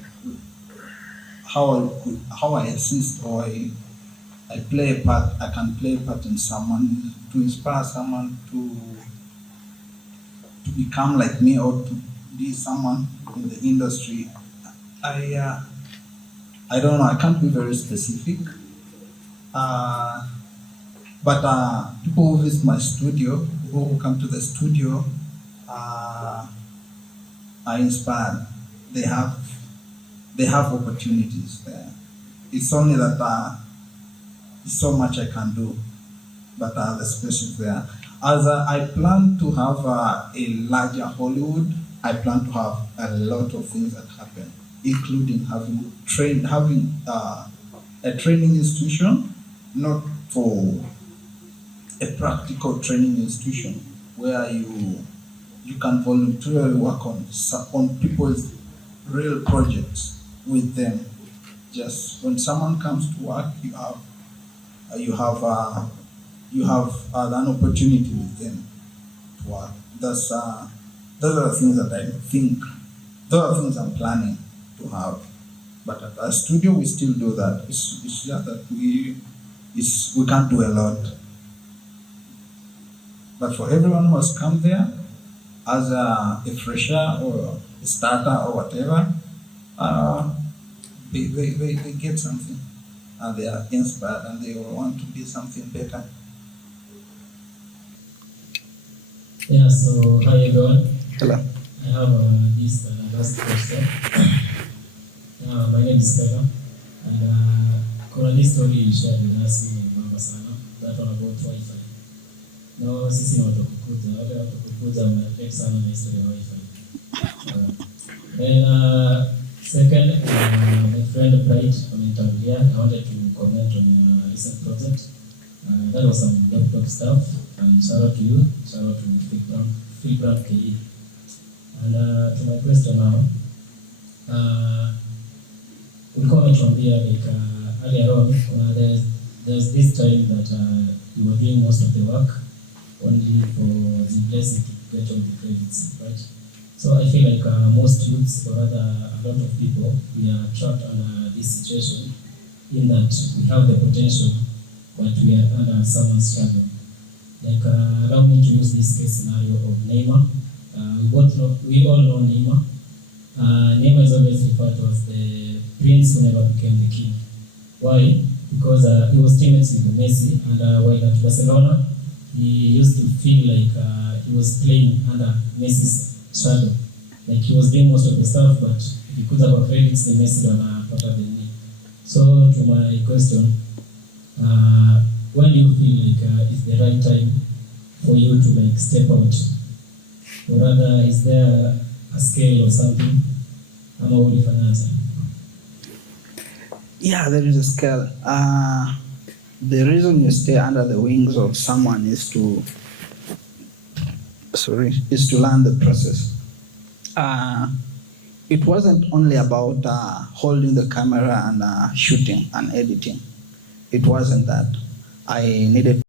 assist or I play a part, I can play a part in someone to inspire someone to become like me or to be someone in the industry. I don't know, I can't be very specific. But people who visit my studio, who come to the studio are inspired. They have opportunities there. It's only that there's so much I can do, but the space is there. As I plan to have a larger Hollywood, I plan to have a lot of things that happen, including having a training institution, not for a practical training institution where you can voluntarily work on people's real projects with them. Just when someone comes to work, you have an opportunity with them to work. Those are the things that I think. Those are things I'm planning to have. But at our studio, we still do that. It's just that we can't do a lot. But for everyone who has come there as a fresher or a starter or whatever, they get something, and they are inspired, and they will want to be something better. Yeah, so how you doing? Hello. I have this last question. My name is Stella, and kuna this story you shared with us in Mombasa, that one about Wi-Fi. No, sisi ni watu kukuja, wale watu kukuja mnareflect sana na historia ya Wi-Fi. Then second, my friend Bright amenitangulia. I wanted to comment on your recent project. That was some dope stuff. And shout out to you, shout out to Philbrand KE. And to my question now, ulikuwa umetuambia like earlier on, there's this time that you were doing most of the work only for the blessing to get all the credits, right? So I feel like most youths, or rather a lot of people, we are trapped under this situation in that we have the potential, but we are under someone's shadow. Like, allow me to use this case scenario of Neymar. We all know Neymar. Neymar is always referred to as the prince who never became the king. Why? Because he was teammates with Messi, and while at Barcelona, he used to feel like he was playing under Messi's shadow. Like he was doing most of the stuff, but if he could have credits, the Messi anapata the knee. So to my question, when do you feel like it's the right time for you to like step out? Or rather, is there a scale or something? Ama ulifanyaje? Yeah, there is a scale. The reason you stay under the wings of someone is to learn the process. It wasn't only about holding the camera and shooting and editing. It wasn't that. I needed